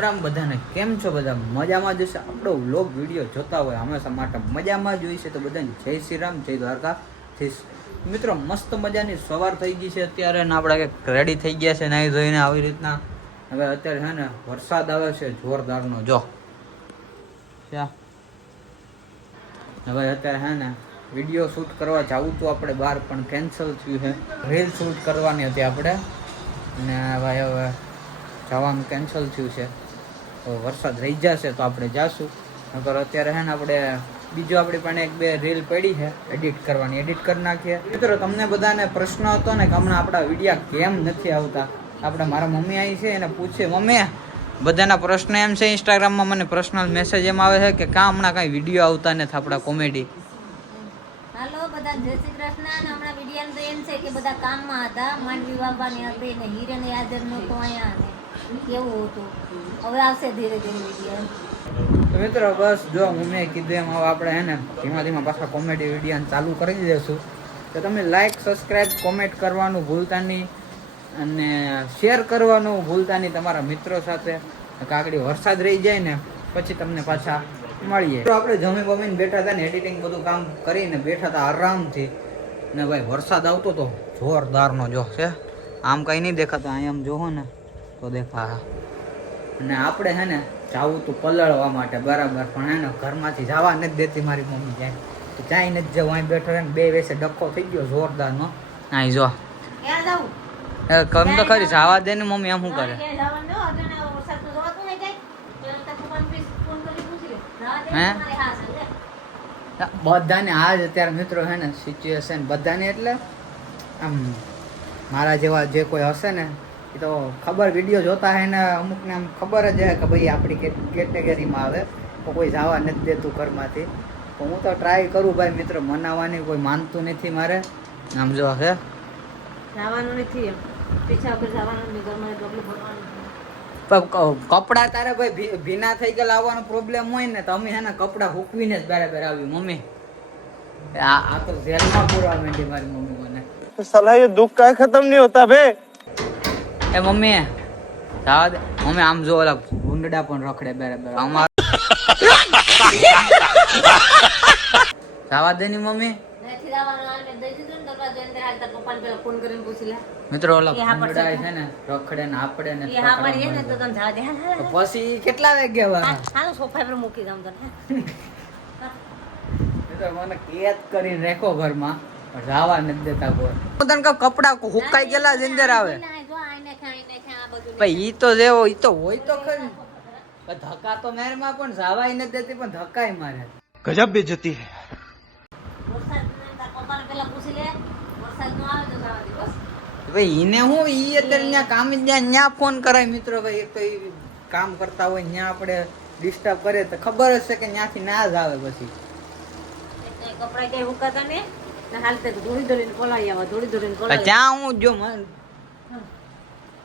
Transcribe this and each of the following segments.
રામ બધાને, કેમ છો બધા? મજામાં જ હશે. આપણો વ્લોગ વિડીયો જોતા હોય હંમેશા માટે મજામાં જ હોય છે. તો બધાને જય શ્રી રામ, જય દ્વારકાધીશ. મિત્રો મસ્ત મજાની સવાર થઈ ગઈ છે અત્યારે, ને આપણે રેડી થઈ ગયા છે નાહી ધોઈને આવી રીતના. હવે અત્યારે છે ને વરસાદ આવે છે જોરદારનો. જો હવે અત્યારે છે ને વિડીયો શૂટ કરવા જવું હતું આપણે બહાર, પણ કેન્સલ થયું છે. રીલ શૂટ કરવાની હતી આપણે, ને ભાઈ હવે જવાનું કેન્સલ થયું છે. તો વરસાદ રહી જશે તો આપણે જાશું, નકર અત્યારે છે ને આપણે બીજું આપણી પાસે એક બે રીલ પડી છે એડિટ કરવાની, એડિટ કરી નાખીએ. મિત્રો તમને બધાને પ્રશ્ન હતો ને કે હમણાં આપણા વિડીયા કેમ નથી આવતા. આપણે મારા મમ્મી આવી છે એને પૂછે, મમ્મી બધાના પ્રશ્ન એમ છે, ઇન્સ્ટાગ્રામમાં મને પર્સનલ મેસેજ એમ આવે છે કે કાં હમણાં કાંઈ વિડીયો આવતા નથી આપણા કોમેડી. હાલો બધા, જય શ્રી કૃષ્ણ. હમણાં વિડીયો તો એમ છે કે બધા કામમાં હતા, માંડવી વાવવાની હતી ને હિરેન હાજર નહોતો અહીંયા ને કેવું હતું. હવે આવશે ધીરે ધીરે વિડીયો. તો મિત્રો બસ જો મમ્મીએ કીધું એમ હવે આપણે હે ને ધીમા ધીમા પાછા કોમેડી વિડીયો ચાલુ કરી દઈશું. તો તમે લાઈક, સબસ્ક્રાઈબ, કોમેન્ટ કરવાનું ભૂલતા નહીં, અને શેર કરવાનું ભૂલતા નહીં તમારા મિત્રો સાથે. આગળ વરસાદ રહી જાય ને પછી તમને પાછા મળીએ. તો આપણે જમી બમીને બેઠા હતા ને એડિટિંગ બધું કામ કરીને બેઠા હતા આરામથી, ને ભાઈ વરસાદ આવતો તો જોરદારનો. જો છે આમ કંઈ નહીં દેખાતા, અહીંયા આમ જોવો ને તો દેખા. અને આપણે હે ને જાવું તું પલળવા માટે બરાબર, પણ હે ને ઘરમાંથી જવા નથી દેતી મારી મમ્મી. જાય તો ચાઈ નથી જવું, અહીં બેઠો ને બે વેસે ડખો થઈ ગયો જોરદારનો. અહીં જો કમ તો ખરી જવા દે ને મમ્મી, આમ શું કરે? બધાને આજ અત્યારે મિત્રો હે ને સિચ્યુએશન બધાને, એટલે આમ મારા જેવા જે કોઈ હશે ને એ તો ખબર, વિડીયો જોતા હે ને અમુકને આમ ખબર જ છે કે ભાઈ આપણી કેટેગરીમાં આવે, તો કોઈ જવા નથી દેતું ઘરમાંથી. તો હું તો ટ્રાય કરું ભાઈ મિત્રો મનાવવાની, કોઈ માનતું નથી મારે. આમ જો હે જવાનું નથી, પીછા ઉપર જવાનું નહીં, ઘરમાં ડબલું ભરવાનું. કપડા તારે ભાઈ ભીના થઈ ગયેલા આવવાનો પ્રોબ્લેમ હોય ને તો અમે હે ને કપડા હૂકવીને જ બરાબર આવ્યું. મમ્મી આ તો જેલમાં પૂરવા માંડી મારી મમ્મી મને. साला ये दुख का खत्म नहीं होता बे. એ મમ્મી જવા દે મમ્મી, આમ જો ઓલા ભૂંડડા પણ રખડે બરાબર. અમાર જવા દે ની મમ્મી. મિત્રો ઓલા ભૂંડડા છે ને રખડે ને આપણે ને પછી કેટલા વાગ્યા હાલો સોફા પર મૂકી દઉં તને. મિત્રો મને કેદ કરીને રાખો ઘરમાં, રાવા નથી દેતા કોઈ. તને કપડા હુકાઈ ગયેલા જ અંદર આવે ભાઈ. ઈ તો જેવો ઈ તો હોય તો ખરી, ધક્કા તો મેરમાં પણ જાવાય નથી દેતી, પણ ધક્કાય મારે. गजब बेइज्जती है. ભાઈ એને હું ઈ અત્યારે ત્યાં કામ ત્યાં ફોન કરાય મિત્રો. ભાઈ એક તો ઈ કામ કરતા હોય ત્યાં આપણે ડિસ્ટર્બ કરે તો ખબર જ છે કે ત્યાંથી ના જ આવે. પછી કપડા કઈ હુકાતા ને હાલતે ધોળી ધોળીને પલાળી આવા, ધોળી ધોળીને ત્યાં હું જો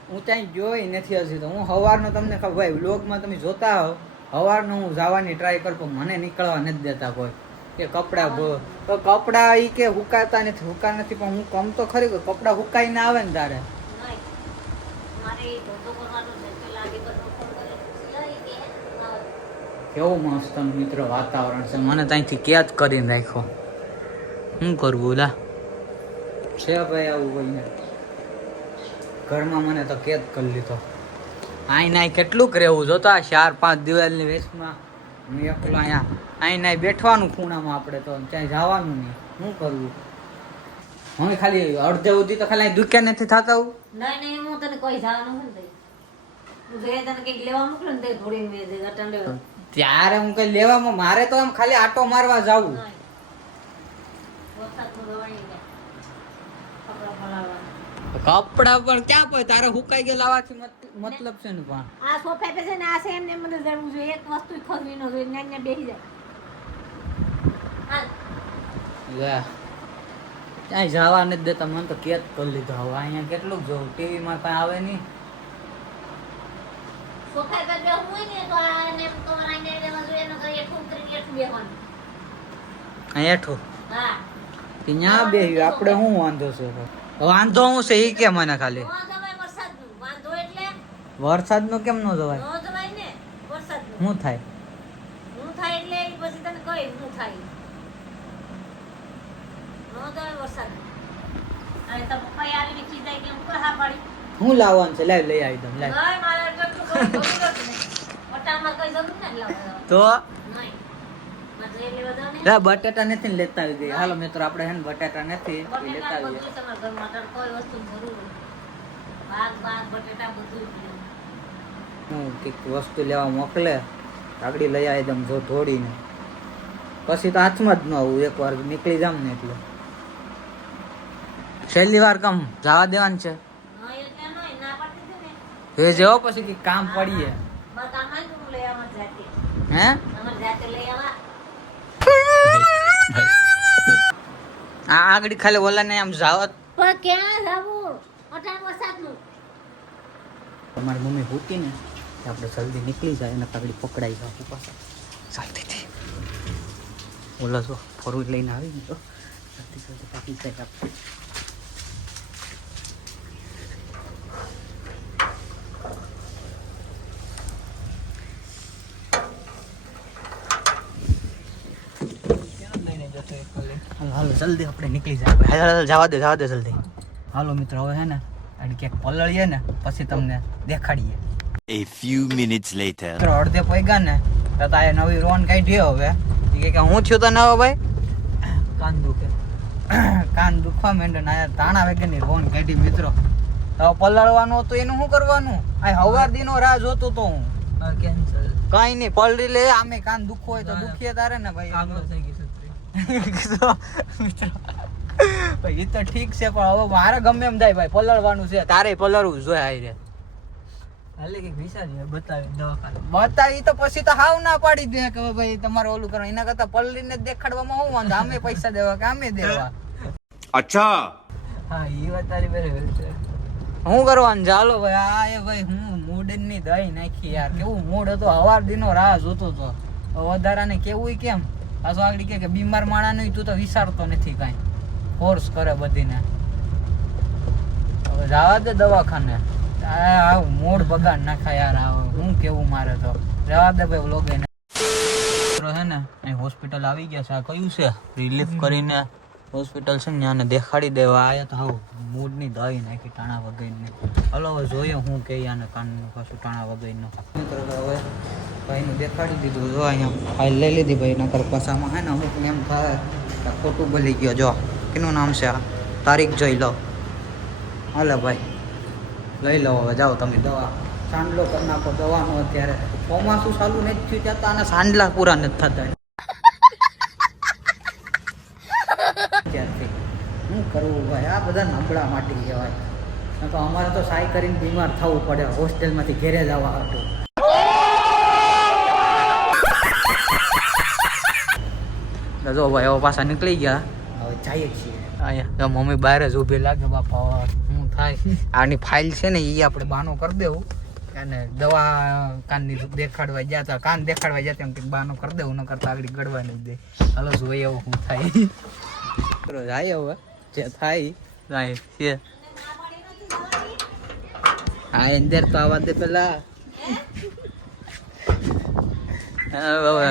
હું ત્યાં જોઈ નથી હજી. તો હું સવારનો તમને ખબર ભાઈ વ્લોગમાં તમે જોતા હો, સવારનો હું જવાની ટ્રાય કરતો, મને નીકળવા નથી દેતા કોઈ. કે કપડા તો કપડા ઈ કે હુકાતા નથી, હુકા નથી, પણ હું કમ તો ખરી કે કપડા હુકાઈ ના આવે ને તારે. કેવું મસ્ત મિત્રો વાતાવરણ છે, મને ત્યાંથી કેદ કરીને રાખ્યો. શું કરવું લા છે ભાઈ, આવું હોય ને ઘરમાં મને તો કેદ કરી લીધો. આઈ નાય કેટલુંક રહેવું જોતા 4-5 દિવાલની વેસ્ટમાં હું એકલો અહીંયા આઈ નાય બેઠવાનું ખૂણામાં. આપણે તો ત્યાં જવાનું નહીં, શું કરવું? હવે ખાલી અડધે સુધી તો ખાલી દુકાન નથી થતા. નહીં હું તને કોઈ જવાનું નથી, હું જે તને કઈક લેવા મોકલું ને તે થોડી મેં અટંડે ત્યારે હું કઈ લેવામાં, મારે તો આમ ખાલી આટો મારવા જાવું. કપડા પણ ક્યાં પડે તારે હુકાઈ ગયેલા આવાથી મતલબ છે ને. પણ આ સોફા પે છે ને આ છે એમને મને જડવું જોઈએ, એક વસ્તુ ખોદવી ન જોઈએ, ને બેસી જાય. લે ક્યાંય જવા નથી દેતા, મને તો કેદ કરી લીધો. હવે અહીંયા કેટલું જોવું, ટીવી માં કઈ આવે નહીં. સોફા પર બેહવું હોય ને તો આને તો આને લેવા જોઈએ, ન તો એઠું કરીને એઠું બેહવાનું. એઠું હા ત્યાં બેહ્યું આપણે શું વાંધો છે? વાંધો હું છે એ કે મને ખાલી વરસાદ નું વાંધો, એટલે વરસાદ નું કેમ ન જવાય? ન જવાય ને. શું થાય? હું થાય એટલે ઈ પછી તને કહી હું થાય. નો તો વરસાદ. અને તો પપ્પા આવીને ખીજાય કે હું હા પાડી. હું લાવવાનું છે? લાવ લઈ આવી દઉં. લાવ. નહીં મારે એટલું કોઈ જરૂર જ નહીં. ઓટામાં કઈ જરૂર નથી લાવવા. તો નહીં. મારે લઈ લેવા દો ને. લા બટાટા નથી ને લેતા આવી દઈએ. હાલો મિત્રો આપણે હે ને બટાટા નથી એ લેતા બટેટા આવીએ. બધું તમારા ઘરમાં તારે કોઈ વસ્તુની જરૂર નહીં. ભાત બટેટા બધું જ લે. હું કંઈક વસ્તુ લેવા મોકલે આગળ લઈ આવી દઉં જો ધોડીને. પછી તો હાથમાં જ ન આવું, એકવાર નીકળી જામ ને એટલે છેલ્લી વાર કમ જવા દેવાનું છે. નહીં એટલે નહીં, ના પાડતી હતી ને. એ જેવો પછી કંઈક કામ પડીએ. મારે કામ હોય તો હું લઈ આવવા જાતે. હે અમારે જાતે લઈ આવવા. આ આગળ ખાલી ઓલા ને આમ જાવત. પણ ક્યાં જાવું? અટાણ વરસાદનું. તમારી મમ્મી ભૂકી ને તો આપણે જલ્દી નીકળી જાય અને આગળ પકડાઈ જાય પાછા ચાલતીથી. ઓલા જો ફોર વ્હીલ લઈને આવી ને તો જલ્દી જલ્દી પાકી જાય આપણે. હાલો હાલો જલ્દી આપણે નીકળી જાય. હાલો જવા દે જલ્દી. હાલો મિત્રો હવે હે ને અને ક્યાંક પલળીએ ને પછી તમને દેખાડીએ. A few minutes later. મિત્રો અડધે પૈગા ને તો આ નવી રોન કાઢી હવે ઈ કે હું થયું તો નવો ભાઈ કાન દુખે. કાન દુખવા માંડે ને આ તાણા વેગની રોન કાઢી મિત્રો. તો પલળવાનું હતું એનું શું કરવાનું? આ હવાર દીનો રાહ જોતો તો હું. કેન્સલ કાઈ નહીં પલળી લે. આમે કાન દુખો હોય તો દુખીએ તારે ને ભાઈ. મિત્રો ભાઈ એ તો ઠીક છે પણ હવે મારે ગમે એમ થાય ભાઈ પલળવાનું છે. તારે પલળવું જોઈએ આઈ રે. બતાવી તો પછી તો હાવ ના પાડી દે કે ભાઈ તમારે ઓલું કરો. એના કરતા પલળીને જ દેખાડવામાં શું વાંધો? આમે પૈસા દેવા કે આમે દેવા. अच्छा હા એ વાત તારી બરાબર છે. શું કરવાનું? ચાલો ભાઈ આ એ ભાઈ હું મૂડ ની દઈ નાખી યાર. કેવું મૂડ હતો, હવાર દીનો રાહ જોતો તો. વધારાને કેવું કેમ પાછો આગળ કે બીમાર માણા તું તો વિચારતો નથી કાંઈ. ફોર્સ કરે બધીને. હવે જવા દે દવાખાને. આ મૂડ બગાડ નાખા યાર. હું કેવું મારે તો જવા દે ભાઈ વ્લોગ એને. હે ને અહીં હોસ્પિટલ આવી ગયા છે. આ કયું છે? રિલીફ કરીને હોસ્પિટલ છે ને ત્યાંને દેખાડી દેવા આયા તો હાવ મૂડની દઈ નાખી ટાણા વગરની. હલો હવે જોઈએ હું કે આને કાનનું પાછું ટાણા વગરનું. મિત્રો હવે ભાઈનું દેખાડી દીધું. જો અહીંયા ફાઇલ લઈ લીધી ભાઈ. નકર પાછામાં હે ને અમુક એમ થાય કે ખોટું બોલી ગયો. જો કેનું નામ છે આ? તારીખ જોઈ લો. હાલે ભાઈ લઈ લો હવે. જાઓ તમે દવા સાંડલો કરી નાખો દવાનો. અત્યારે ચોમાસું ચાલુ નથી થયું ત્યાં તો આના સાંડલા પૂરા નથી થતા. શું કરવું ભાઈ? આ બધા નબળા માટી કહેવાય. તો અમારે તો સાઈ કરીને બીમાર થવું પડે હોસ્ટેલમાંથી ઘેરે જવા હતું. જો ભાઈ હવે પાછા નીકળી ગયા. હવે જઈએ છીએ અહીંયા. મમ્મી બહાર જ ઊભી લાગે. બાપા શું થાય? આની ફાઇલ છે ને એ આપણે બાનો કરી દેવું. અને દવા કાનની દેખાડવા ગયા હતા. કાન દેખાડવા ગયા એમ કંઈક બાનો કરી દેવું. ન કરતા આગળ ગળવા નહીં દે. હાલો જોઈએ હવે શું થાય. જાય હવે જે થાય જાય છે. હા અંદર તો આવા દે પેલા. હવે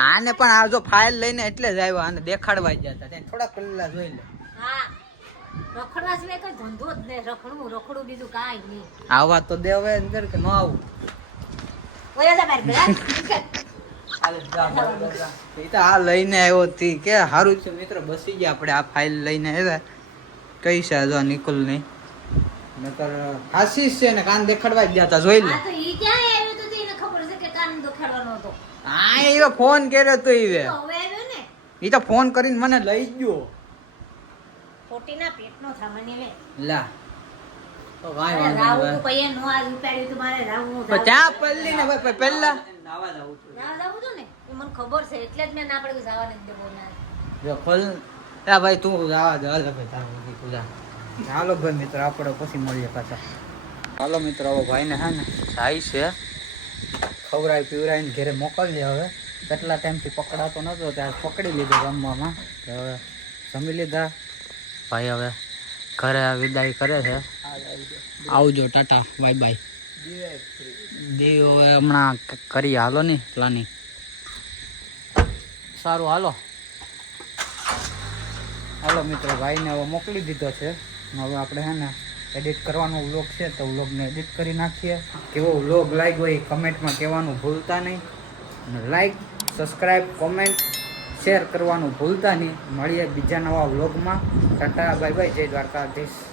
આને પણ આવજો ફાઇલ લઈને એટલે જ આવ્યો. આને દેખાડવા ગયા હતા ત્યાં થોડા કલાક જોઈ લે. હા રખડવા સિવાય કઈ ધંધો જ નહીં. રખડું બીજું કાંઈ નહીં. આવા તો દે હવે અંદર કે ન આવું. ઓય જા બહાર ગયા. એ તો આ લઈને આવ્યો હતી કે સારું છે મિત્રો બસી ગયા આપણે. આ ફાઇલ લઈને આવ્યા. કઈ છે જો નિકુલ નહીં નકર આશીષ છે ને કાન દેખાડવા જ ગયા હતા. જોઈ લે. આ તો ઈ ક્યાં આવ્યો તો એને ખબર છે કે કાન દેખાડવાનો હતો. હા એ ફોન કર્યો તો ઈ તો હવે આવ્યો ને. એ તો ફોન કરીને મને લઈ ગયો. ખોટીના પેટનો થવાની વે. લા તો કાંઈ અરે વાંધો રાવું નહીં. પૈયે નો આ ઉપાડ્યું તો મારે રાવું પણ ત્યાં પલ્લી ને ભાઈ પહેલા ના જાવું તો ને એ મને ખબર છે એટલે જ મેં ના પડે જવા નથી દેવો ના. જો ખોલ યા ભાઈ તું જવા દે. હાલો ભાઈ તારું તું જા. હાલો ભાઈ મિત્રો આપણે પછી મળીએ પાછા. હાલો મિત્રો હવે ભાઈને હે ને જાય છે ખવડાવી પીવડાવીને ઘરે મોકલીએ. હવે કેટલા ટાઈમથી પકડાતો નતો ત્યારે પકડી લીધો ગામમાં. હવે જમી લીધા ભાઈ. હવે ઘરે વિદાય કરે છે. આવજો ટાટા બાય બાય. દેવી હવે હમણાં કરી હાલો નહીં પ્લાનિંગ. સારું હાલો મિત્રો, ભાઈને હવે મોકલી દીધો છે. હવે આપણે હે ને એડિટ કરવાનો વ્લોગ છે તો વ્લોગને એડિટ કરી નાખીએ. કેવો વ્લોગ લાગ્યો એ કમેન્ટમાં કહેવાનું ભૂલતા નહીં. અને લાઈક, સબસ્ક્રાઈબ, કોમેન્ટ, શેર કરવાનું ભૂલતા નહીં. મળીએ બીજા નવા વ્લોગમાં. ટાટા, બાય બાય, જય દ્વારકાધીશ.